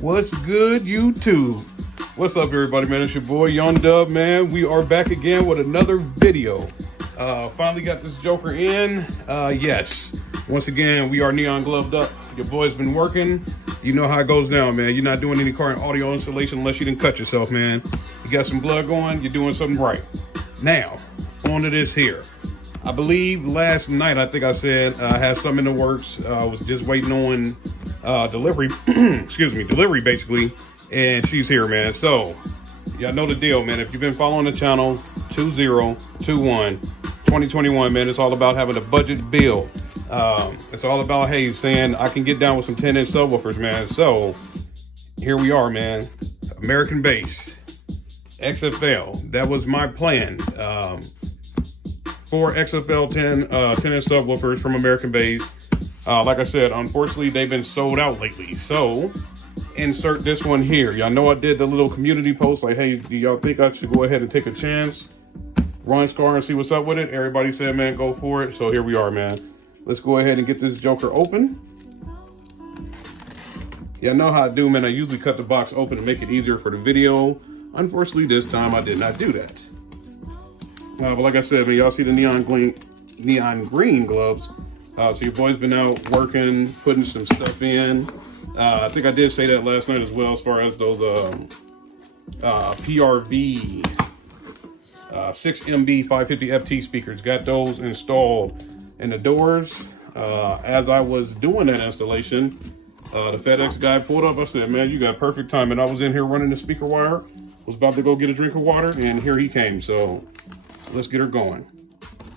What's good, YouTube? What's up, everybody, man? It's your boy Young Dub, man. We are back again with another video. Finally got this joker in. Yes, once again, we are neon gloved up. Your boy's been working. You know how it goes down, man. You're not doing any current audio installation unless you didn't cut yourself, man. You got some blood going, you're doing something right. Now, on to this here. I believe last night, I think I said I had something in the works. I was just waiting on delivery, excuse me, delivery basically, and she's here, man. So y'all know the deal, man. If you've been following the channel, 2021, man, it's all about having a budget build. It's all about, hey, saying I can get down with some 10-inch subwoofers, man. So here we are, man. American Bass XFL. That was my plan. 4 XFL 10-inch subwoofers from American Bass. Like I said, unfortunately, they've been sold out lately. So insert this one here. Y'all know I did the little community post like, hey, do y'all think I should go ahead and take a chance, run Skar and see what's up with it? Everybody said, man, go for it. So here we are, man. Let's go ahead and get this joker open. Y'all know how I do, man. I usually cut the box open to make it easier for the video. Unfortunately, this time I did not do that. But like I said, man, y'all see the neon green gloves. So your boy's been out working, putting some stuff in. I think I did say that last night as well, as far as those PRV 6MB 550 FT speakers. Got those installed in the doors. As I was doing that installation, the FedEx guy pulled up. I said, man, you got perfect timing. I was in here running the speaker wire, was about to go get a drink of water, and here he came. So let's get her going.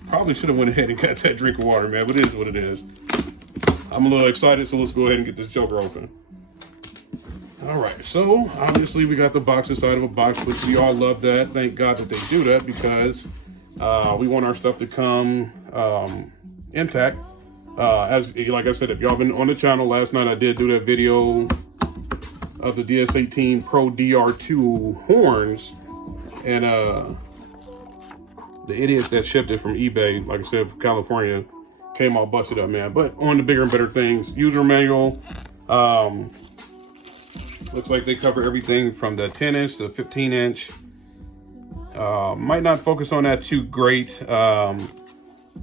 Probably should have went ahead and got that drink of water, man, but it is what it is. I'm a little excited, so let's go ahead and get this joker open. All right, so obviously we got the box inside of a box, which we all love that. Thank God that they do that, because we want our stuff to come intact. As like I said, if y'all been on the channel, last night I did do that video of the DS18 Pro DR2 horns, and the idiots that shipped it from eBay, like I said, from California, came all busted up, man. But on the bigger and better things, user manual. Looks like they cover everything from the 10-inch to 15-inch. Might not focus on that too great. I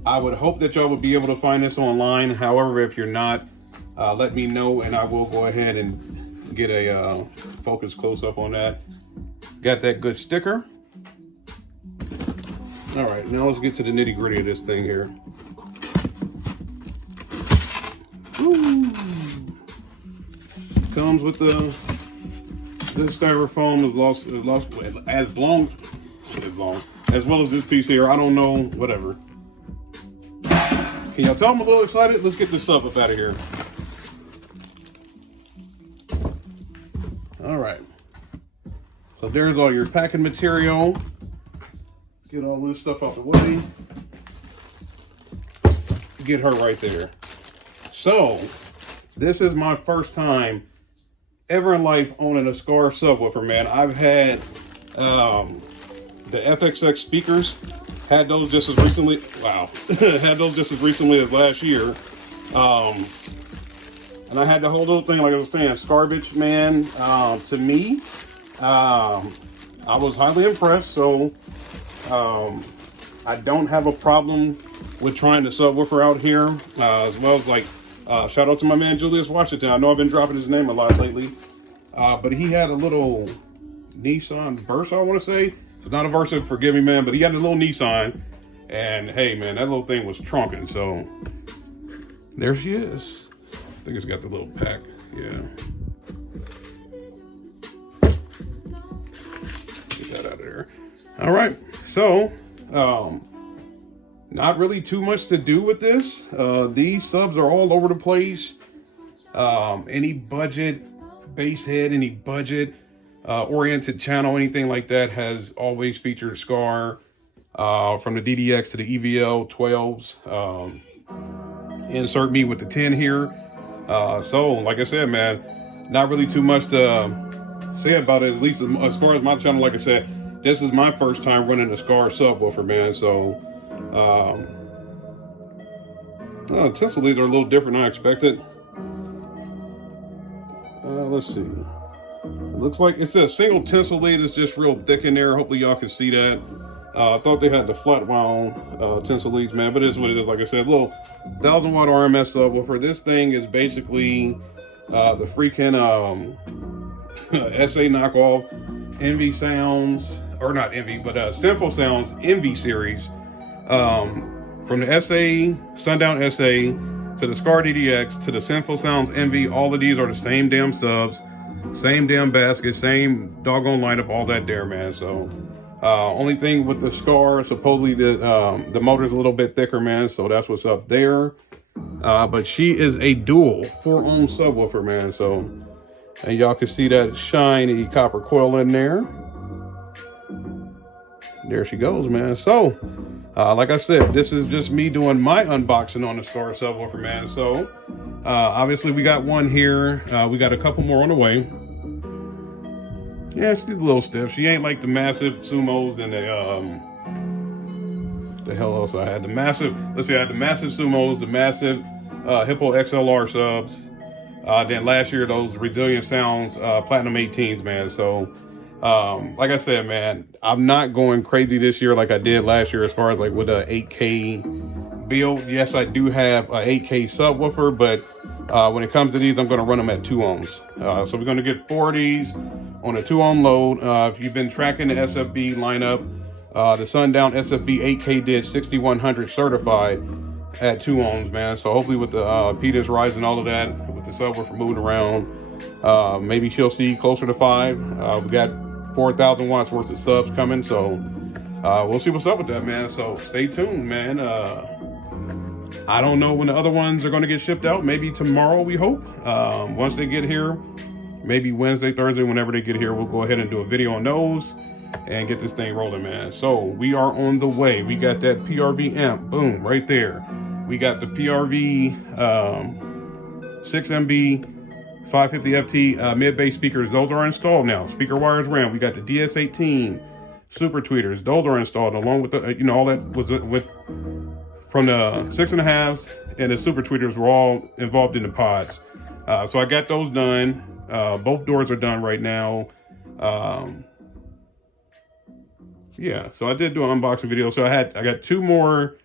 would hope that y'all would be able to find this online. However, if you're not, let me know, and I will go ahead and get a focus close-up on that. Got that good sticker. All right, now let's get to the nitty gritty of this thing here. Ooh. Comes with the styrofoam as well as this piece here. I don't know, whatever. Can y'all tell I'm a little excited? Let's get this stuff up out of here. All right. So there's all your packing material. Get all this stuff out the way. Get her right there. So, this is my first time ever in life owning a Skar subwoofer, man. I've had the FXX speakers. Had those just as recently. Wow. Had those just as recently as last year. And I had the whole little thing, like I was saying, Skarbage, man. To me, I was highly impressed. So, I don't have a problem with trying the subwoofer out here, as well as like shout out to my man Julius Washington. I know I've been dropping his name a lot lately, but he had a little Nissan Versa, I want to say. It's not a Versa, forgive me, man, but he had a little Nissan, and hey, man, that little thing was trunking. So there she is. I think it's got the little pack. Yeah. Get that out of there. All right, so not really too much to do with this. These subs are all over the place. Any budget bass head, any budget oriented channel, anything like that has always featured Skar, from the DDX to the EVL 12s. Insert me with the 10 here. So like I said, man, not really too much to say about it, at least as far as my channel. Like I said, this is my first time running a Skar subwoofer, man. So, tinsel leads are a little different than I expected. Let's see. Looks like it's a single tinsel lead. It's just real thick in there. Hopefully y'all can see that. I thought they had the flat wound tinsel leads, man, but it is what it is. Like I said, little 1,000-watt RMS subwoofer. This thing is basically the freaking SA knockoff Envy Sounds, or not Envy, but Sinful Sounds Envy series. From the Sundown SA to the Skar DDX to the Sinful Sounds Envy, all of these are the same damn subs. Same damn basket, same doggone lineup, all that there, man. So, only thing with the Skar, supposedly the motor's a little bit thicker, man. So that's what's up there. But she is a dual 4-ohm subwoofer, man. So, and y'all can see that shiny copper coil in there. There she goes, man. So, like I said, this is just me doing my unboxing on the Skar subwoofer, man. So, obviously we got one here. We got a couple more on the way. Yeah, she's a little stiff. She ain't like the massive Sumos and the hell else I had. The massive, let's see, I had the massive Sumos, the massive Hippo XLR subs. Then last year, those Resilient Sounds Platinum 18s, man. So, like I said, man, I'm not going crazy this year like I did last year as far as like with a 8K build. Yes, I do have a 8K subwoofer, but when it comes to these, I'm going to run them at 2 ohms. So we're going to get 4 of these on a 2 ohm load. If you've been tracking the SFB lineup, the Sundown SFB 8K did 6100 certified at 2 ohms, man. So hopefully with the PDIS rise and all of that, with the subwoofer moving around, maybe she'll see closer to 5. We got 4,000 watts worth of subs coming, so we'll see what's up with that, man. So stay tuned, man. I don't know when the other ones are going to get shipped out. Maybe tomorrow, we hope. Once they get here, maybe Wednesday, Thursday, whenever they get here, we'll go ahead and do a video on those and get this thing rolling, man. So we are on the way. We got that PRV amp, boom, right there. We got the PRV 6MB 550 FT mid-bass speakers. Those are installed now. Speaker wires ran. We got the DS18 super tweeters. Those are installed along with the, you know, all that was with from the 6.5s and the super tweeters were all involved in the pods. So I got those done. Both doors are done right now. Yeah, so I did do an unboxing video. So I got 2 more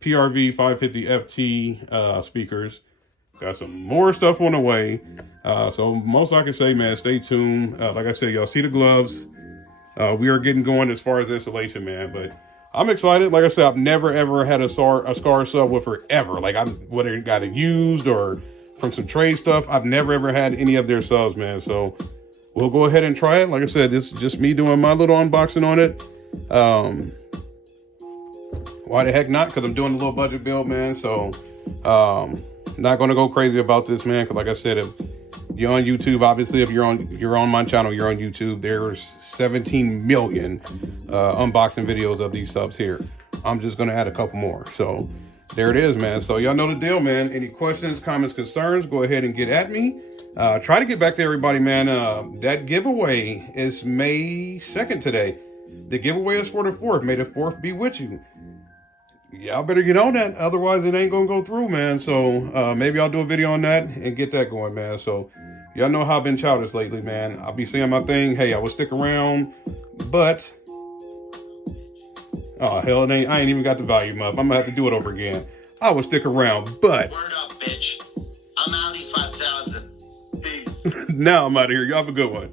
PRV 550 FT speakers. Got some more stuff on the way. So most I can say, man, stay tuned. Like I said, y'all see the gloves. We are getting going as far as installation, man. But I'm excited. Like I said, I've never ever had a Skar subwoofer ever. Like whether it got it used or from some trade stuff, I've never ever had any of their subs, man. So we'll go ahead and try it. Like I said, this is just me doing my little unboxing on it. Why the heck not? Because I'm doing a little budget build, man. So not going to go crazy about this, man. Because like I said, if you're on YouTube, obviously, if you're on my channel, you're on YouTube, there's 17 million unboxing videos of these subs here. I'm just going to add a couple more. So there it is, man. So y'all know the deal, man. Any questions, comments, concerns, go ahead and get at me. Try to get back to everybody, man. That giveaway is May 2nd today. The giveaway is for the 4th. May the 4th be with you. Y'all better get on that. Otherwise, it ain't going to go through, man. So maybe I'll do a video on that and get that going, man. So y'all know how I've been childish lately, man. I'll be saying my thing. Hey, I will stick around, but oh, hell, I ain't even got the volume up. I'm going to have to do it over again. I will stick around, but word up, bitch. I'm Audi 5000. Peace. Now I'm out of here. Y'all have a good one.